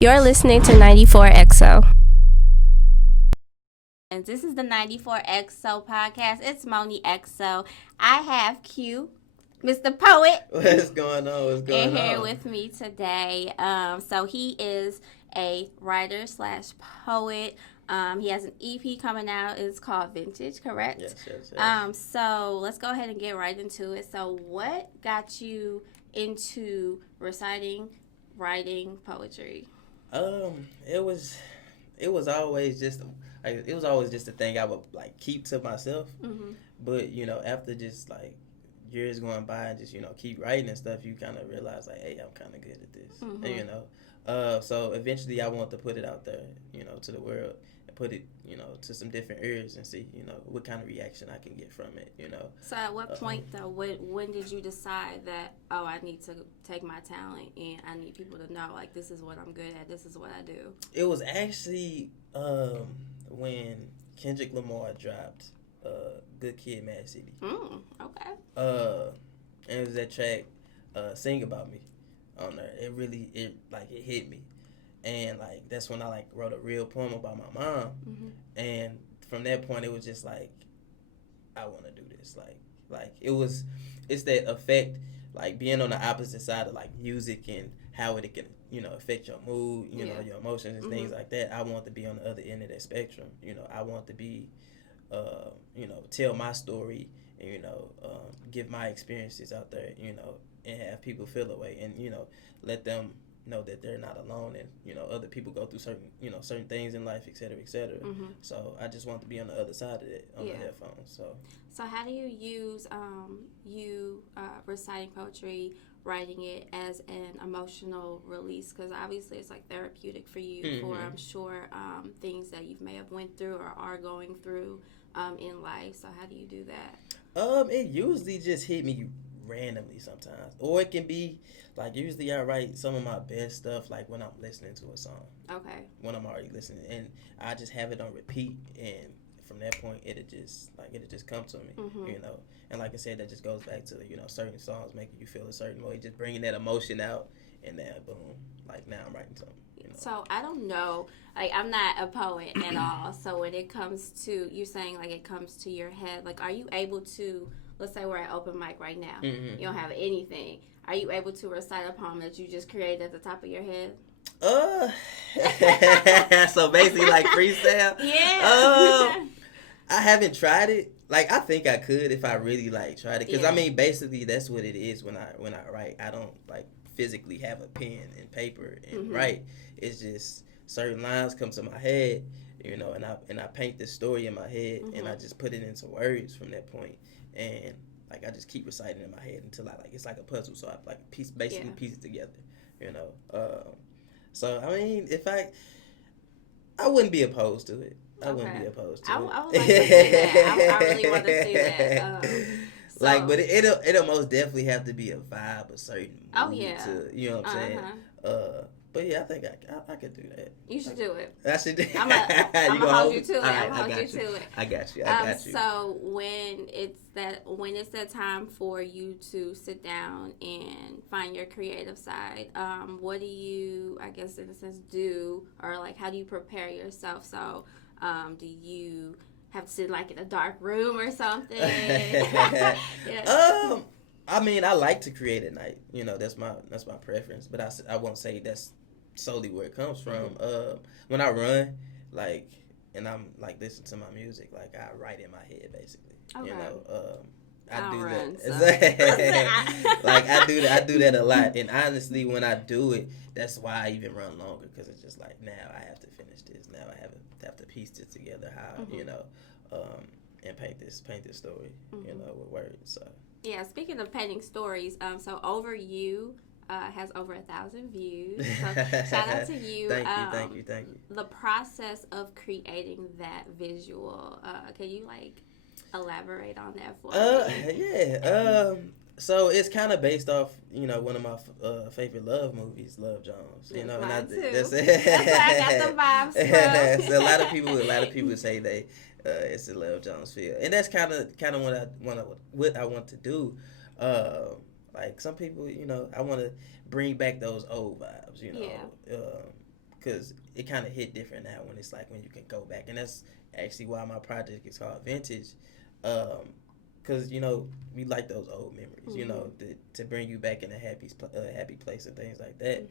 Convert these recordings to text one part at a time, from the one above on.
You're listening to 94XO. And this is the 94XO podcast. It's Moni XO. I have Q, Mr. Poet, What's going on? What's in going here on? with me today. So he is a writer slash poet. He has an EP coming out. It's called Vintage, correct? Yes. So let's go ahead and get right into it. So what got you into reciting, writing poetry? It was, it was always just like it was always just a thing I would like keep to myself. Mm-hmm. But after just like years going by and just keep writing and stuff, you kind of realize like, hey, I'm kind of good at this. Mm-hmm. So eventually I want to put it out there, to the world and put it, to some different ears and see, what kind of reaction I can get from it. So at what point though, when did you decide that, oh, I need to take my talent and I need people to know, like, this is what I'm good at, this is what I do? It was actually when Kendrick Lamar dropped Good Kid, Mad City. Okay. And it was that track, Sing About Me, on there. It hit me. And like that's when I like wrote a real poem about my mom. Mm-hmm. And from that point it was just like I want to do this. It's that effect, like being on the opposite side of like music and how it can affect your mood, your emotions and things like that. I want to be on the other end of that spectrum. I want to be tell my story and give my experiences out there, and have people feel away and let them know that they're not alone, and other people go through certain things in life, etc., etc. Mm-hmm. So I just want to be on the other side of it on the headphones. So how do you use reciting poetry, writing it as an emotional release? Because obviously it's like therapeutic for you for, I'm sure, things that you may have went through or are going through in life. So how do you do that? It usually just hit me randomly sometimes, or it can be like usually I write some of my best stuff like when I'm listening to a song. Okay. When I'm already listening, and I just have it on repeat, and from that point it'll just come to me. And like I said, that just goes back to certain songs making you feel a certain way, just bringing that emotion out, and then boom, like now I'm writing something. So I don't know, like I'm not a poet at all. So when it comes to you saying like it comes to your head, like are you able to, let's say we're at open mic right now, you don't have anything, are you able to recite a poem that you just created at the top of your head? So basically like freestyle. Yeah. I haven't tried it. Like I think I could if I really like tried it, because I mean basically that's what it is when I write. I don't like physically have a pen and paper and write. It's just certain lines come to my head, and I paint this story in my head, and I just put it into words from that point, and like I just keep reciting in my head until I like it's like a puzzle. So I like piece it together. So I mean, if I wouldn't be opposed to it. I wouldn't be opposed to it. I would like to see that. I really want to see that. But it'll most definitely have to be a vibe, a certain mood. Oh yeah. To, you know what I'm saying? But yeah, I think I could do that. You should do it. I should do it. I'm gonna hold you to it. Right, I'm gonna hold you to it. I got you. So when it's that time for you to sit down and find your creative side, what do you, I guess in a sense, do, or like how do you prepare yourself? So do you have to sit like in a dark room or something? Yeah. I mean, I like to create at night. That's my preference. But I won't say that's solely where it comes from. When I run, like, and I'm like listening to my music, like I write in my head basically. Okay. I do run, that. So. Like I do that a lot. And honestly, when I do it, that's why I even run longer, because it's just like now I have to finish this. Now I have to piece it together how and paint this story with words. So. Yeah, speaking of painting stories, so Over You has over 1,000 views. So shout out to you. Thank you. The process of creating that visual, can you like elaborate on that for me? Yeah. So it's kind of based off, one of my favorite love movies, Love Jones. Mine and too. That's where I got the vibes from. So a lot of people say they it's a Love Jones feel, and that's kind of what I want to do. Like some people, I want to bring back those old vibes. Yeah. because it kind of hit different now when it's like when you can go back, and that's actually why my project is called Vintage, because you know we like those old memories, you know, to bring you back in a happy place and things like that.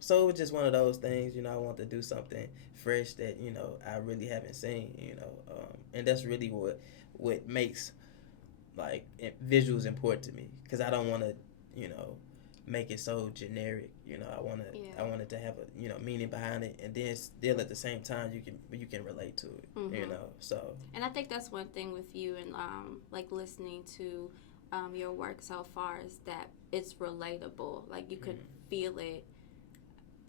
So it was just one of those things, you know. I want to do something fresh that, you know, I really haven't seen, you know, and that's really what makes like visuals important to me, because I don't want to, you know, make it so generic. You know, I want it to have a, you know, meaning behind it, and then still at the same time you can relate to it. You know, so. And I think that's one thing with you and like listening to your work so far is that it's relatable. Like you could feel it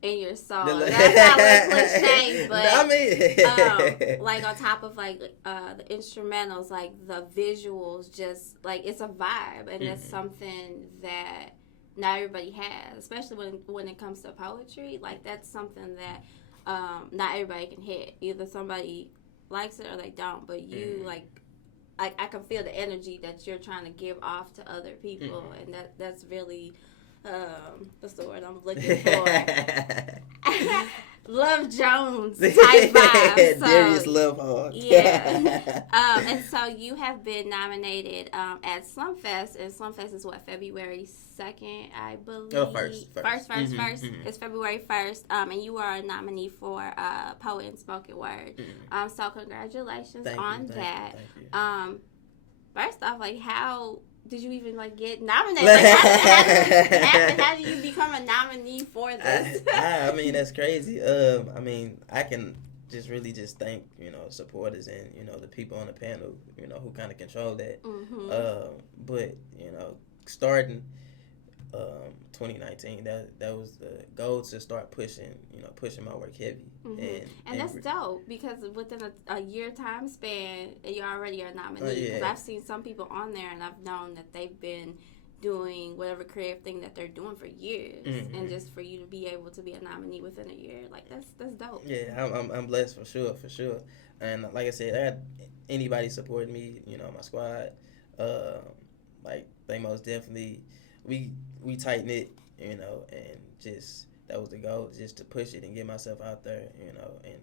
in your soul. That's not like cliche, but I mean, like on top of like the instrumentals, like the visuals, just like it's a vibe, and it's something that not everybody has, especially when it comes to poetry. Like that's something that not everybody can hit. Either somebody likes it or they don't, but you like I can feel the energy that you're trying to give off to other people, and that's really what's the word I'm looking for? Love Jones type vibe. So, Darius Love Hard. Yeah. And so you have been nominated at Slumfest, and Slumfest is what, February 2nd, I believe? Oh, first. It's February 1st, and you are a nominee for Poet and Spoken Word. So congratulations on that. Thank you. First off, like, how did you even like get nominated? Like, how did you become a nominee for this? I mean, that's crazy. I mean, I can just thank, you know, supporters and, you know, the people on the panel, you know, who kind of control that. But, you know, starting 2019, that was the goal, to start pushing my work heavy. And that's dope, because within a year time span, you already are nominated. Because I've seen some people on there, and I've known that they've been doing whatever creative thing that they're doing for years, and just for you to be able to be a nominee within a year, like that's dope. Yeah, I'm blessed for sure. And like I said, I had anybody supporting me, you know, my squad, like they most definitely we tighten it, you know, and just that was the goal, just to push it and get myself out there, you know, and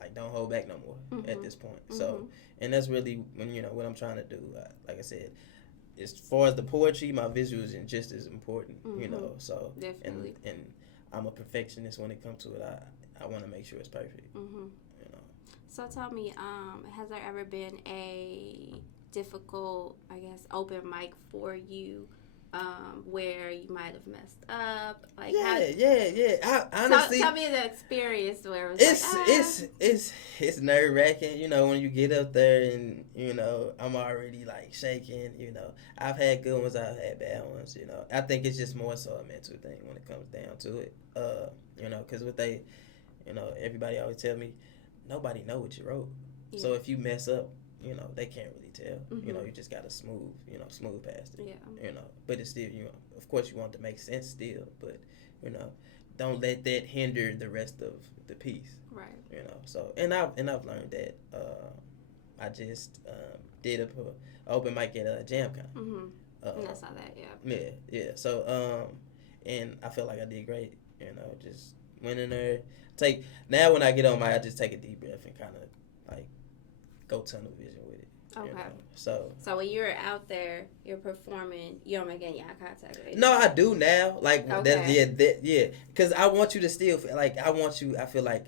like don't hold back no more at this point. So, and that's really when, you know, what I'm trying to do. Like I said, as far as the poetry, my visuals are just as important, you know. So definitely, and I'm a perfectionist when it comes to it. I want to make sure it's perfect. You know. So tell me, has there ever been a difficult, I guess, open mic for you? Where you might have messed up, like I honestly, tell me the experience where it was it's nerve wracking, you know, when you get up there and, you know, I'm already like shaking, you know. I've had good ones, I've had bad ones, you know. I think it's just more so a mental thing when it comes down to it, you know, because you know, everybody always tell me nobody know what you wrote, so if you mess up, you know, they can't really tell. You know, you just gotta smooth past it. You know, but it's still, you know, of course you want it to make sense still, but, you know, don't let that hinder the rest of the piece. Right. You know, so and I've learned that. I just did a open mic at JamCon. And I saw that. Yeah. So and I felt like I did great. You know, just went in there. Now when I get on mic, I just take a deep breath and kind of like go tunnel vision with it. Okay. You know? So when you're out there, you're performing, you don't make any eye contact with No, I do now. Like okay. Because I want you to still feel like I feel like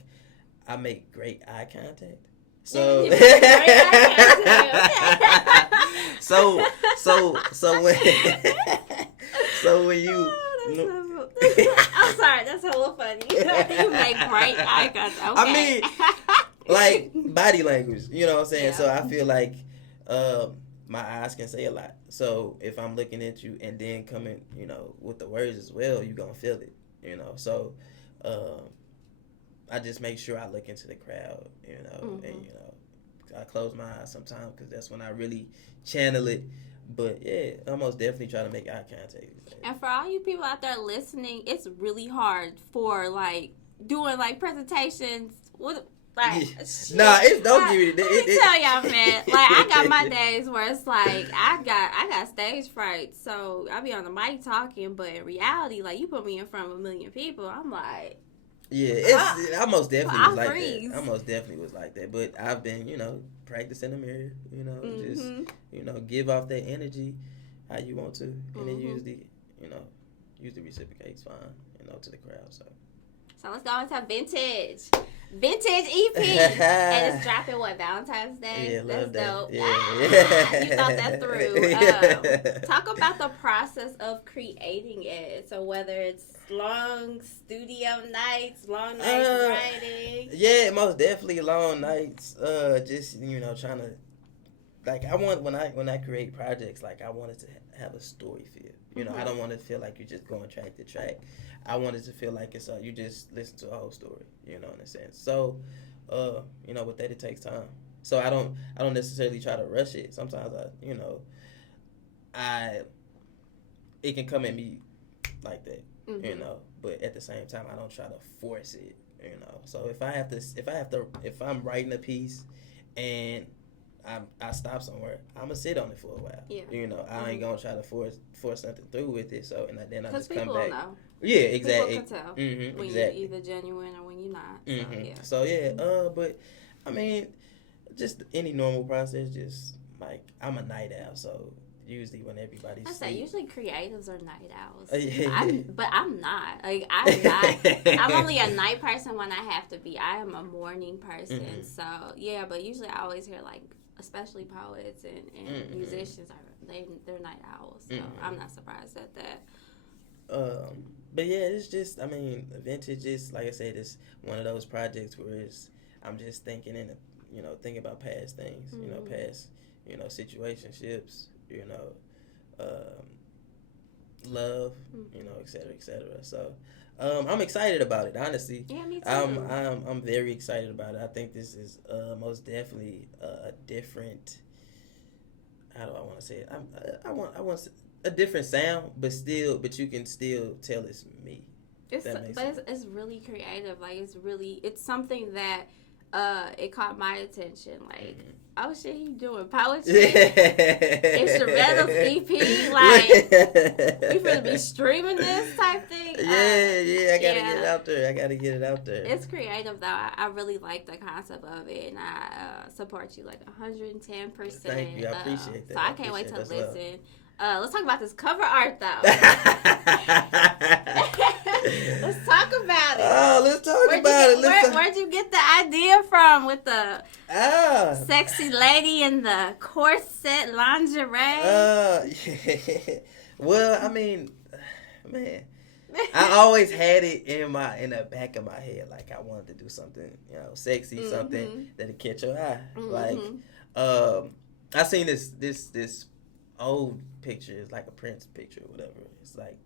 I make great eye contact. So you make great eye contact. so when you I'm sorry, that's hella funny. You make great eye contact. Okay. I mean, like body language, you know what I'm saying? So I feel like my eyes can say a lot. So if I'm looking at you and then coming, you know, with the words as well, you're going to feel it, you know. So I just make sure I look into the crowd, you know, and, you know, I close my eyes sometimes because that's when I really channel it. But, yeah, I most definitely try to make eye contact. And for all you people out there listening, it's really hard for, like, doing, like, presentations with... Like, nah, it's don't give it. Let me tell y'all, man. Like, I got my days where it's like I got stage fright, so I be on the mic talking, but in reality, like, you put me in front of a million people, I'm like, Yeah, I most definitely was like freeze. that. I most definitely was like that. But I've been, practicing the mirror, just, give off that energy how you want to. And it usually reciprocates fine, to the crowd. So let's go into vintage EP, and it's dropping Valentine's Day. Yeah, love That's that. dope. Yeah. You thought that through. Talk about the process of creating it. So whether it's long studio nights, long nights writing. Yeah, most definitely long nights. Just trying to when I create projects, like I wanted to have a story feel. I don't want to feel like you're just going track to track. I wanted to feel like it's you just listen to a whole story, in a sense. So, with that it takes time. So I don't necessarily try to rush it. Sometimes it can come at me like that, But at the same time, I don't try to force it, So if I'm writing a piece, and I stop somewhere, I'm gonna sit on it for a while. Yeah. I ain't gonna try to force something through with it. So then I just come back. Because people know. Yeah, exactly. People can tell when you're either genuine or when you're not. So, yeah. But I mean, just any normal process. Just like I'm a night owl, so usually when everybody's usually creatives are night owls. Yeah. But I'm not. Like I'm not. I'm only a night person when I have to be. I am a morning person. So yeah, but usually I always hear like, especially poets and musicians they're night owls. So I'm not surprised at that. But yeah, it's just, vintage is, like I said, it's one of those projects where I'm just thinking thinking about past things, past, situationships, love, et cetera, et cetera. So, I'm excited about it, honestly. Yeah, me too. I'm very excited about it. I think this is, most definitely a different, how do I want to say it? I want a different sound, but you can still tell it's me. It's really creative. Like it's something that it caught my attention. Like, oh shit, he doing poetry, instrumentals, EP. Like, we finna be streaming this type thing. Yeah, I gotta get it out there. It's creative though. I really like the concept of it, and I support you like 110%. Thank you, I appreciate that. So I can't wait to listen. Let's talk about this cover art, though. Let's talk about it. Oh, let's talk about it. Where'd you get the idea from with the sexy lady in the corset lingerie? Well, man, I always had it in the back of my head, like I wanted to do something, sexy, something that'd catch your eye. Like, I seen this old picture. It's like a Prince picture or whatever. It's like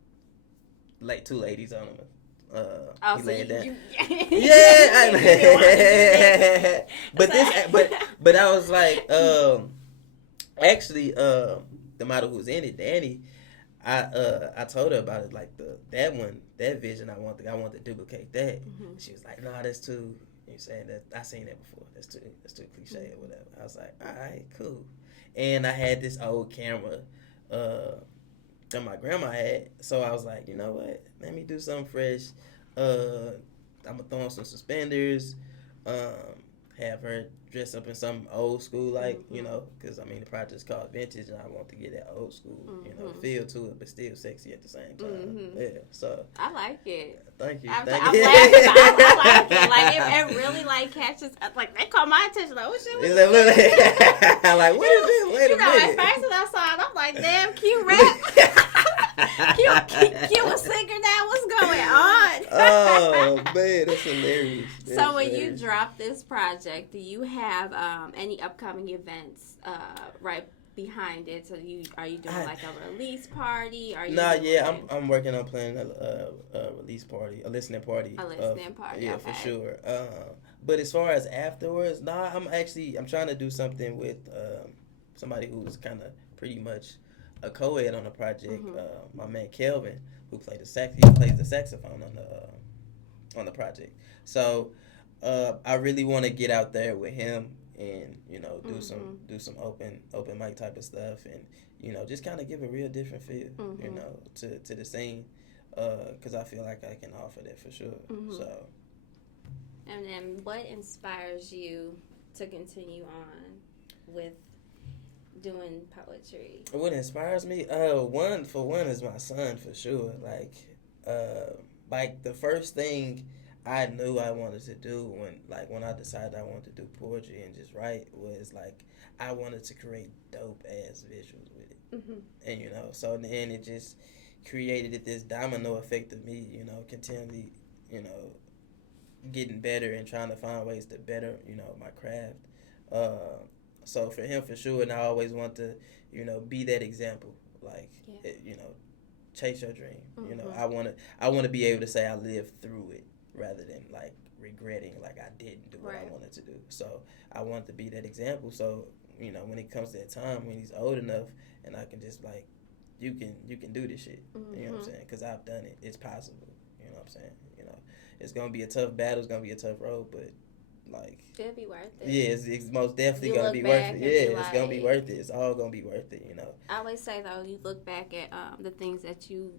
two ladies on him. He laying down. But I was like, actually, the model who was in it, Danny, I told her about it, like that vision. I want to duplicate that. She was like, no, that's too. You saying that? I seen that before. That's too cliche or whatever. I was like, all right, cool. And I had this old camera that my grandma had, so I was like, you know what? Let me do something fresh. I'm gonna throw on some suspenders. Have her dress up in something old school, like because the project's called Vintage, and I want to get that old school, feel to it, but still sexy at the same time. Yeah, so I like it. Thank you. I'm I like it. Like it really catches. Like they caught my attention. Like, what shit? Like, what is this? Wait a minute. At first when I saw it, I'm like, damn, Q rap. Q was singing that. What's going on? Oh man, that's hilarious. So when you drop this project, do you have any upcoming events right behind it? So are you doing like a release party? I'm working on planning a release party, a listening party. Yeah, okay. For sure. But as far as afterwards, I'm trying to do something with somebody who's kind of pretty much a co-ed on the project. My man Kelvin, who plays the saxophone on the project. So I really want to get out there with him and do some open mic type of stuff, and just kind of give a real different feel to the scene, because I feel like I can offer that for sure. So And then what inspires you to continue on with doing poetry? What inspires me? One is my son for sure. Like the first thing I knew I wanted to do when I decided I wanted to do poetry and just write was like I wanted to create dope ass visuals with it, and so then it just created this domino effect of me, continually, getting better and trying to find ways to better, my craft. So for him, for sure, and I always want to, be that example. Like, chase your dream. I want to be able to say I lived through it rather than like regretting like I didn't do what I wanted to do. So I want to be that example. So when it comes to that time when he's old enough, and I can just like, you can do this shit. You know what I'm saying? Because I've done it. It's possible. You know what I'm saying? It's gonna be a tough battle. It's gonna be a tough road, but like it'll be worth it. Yeah, it's most definitely gonna be worth it. Yeah, it's gonna be worth it. It's all gonna be worth it. I always say though, you look back at the things that you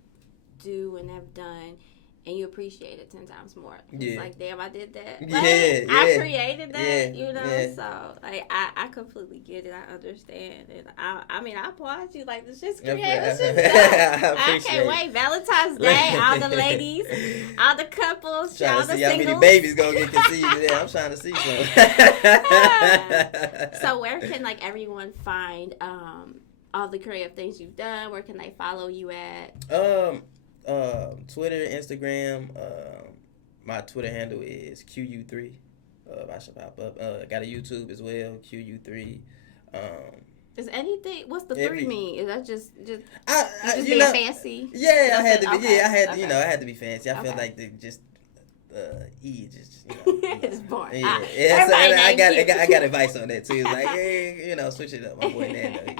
do and have done, and you appreciate it 10 times more. It's like, damn, I did that. Like, I created that, so like I completely get it. I understand, and I mean I applaud you. Like, it's just creative. It's just I can't wait. Valentine's Day, all the ladies, all the couples, trying all to the see singles. how many babies gonna get conceived today. I'm trying to see some. So where can like everyone find all the creative things you've done? Where can they follow you at? Twitter, Instagram. My Twitter handle is Qu3. I should pop up. Got a YouTube as well, Qu3. Is anything? What's the 3 mean? Is that just being fancy? Yeah, I had to be. Yeah, I had. I had to be fancy. I feel like E just it's boring. Yeah, so I got advice on that too. It's like, hey, switch it up, my boy Nando.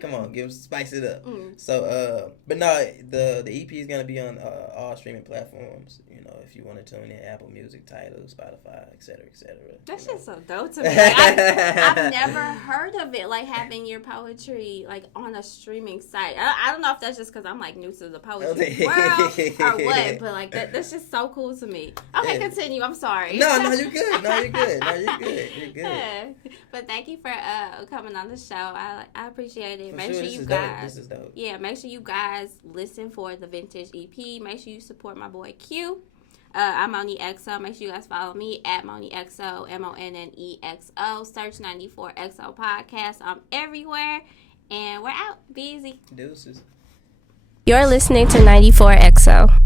Come on, spice it up. So, but no, the EP is gonna be on all streaming platforms. If you want to tune in, Apple Music, Tidal, Spotify, etc., etc. That's just so dope to me. Like, I've never heard of it, like having your poetry like on a streaming site. I don't know if that's just because I'm like new to the poetry world or what, but like that's just so cool to me. Okay, continue. I'm sorry. No, you're good. You're good. You're good. But thank you for coming on the show. I appreciate it. Make sure you guys. This is dope. Yeah, make sure you guys listen for the Vintage EP. Make sure you support my boy Q. I'm Moni XO. Make sure you guys follow me at Moni XO, MONNEXO. Search 94XO Podcast. I'm everywhere. And we're out. Be easy. Deuces. You're listening to 94XO.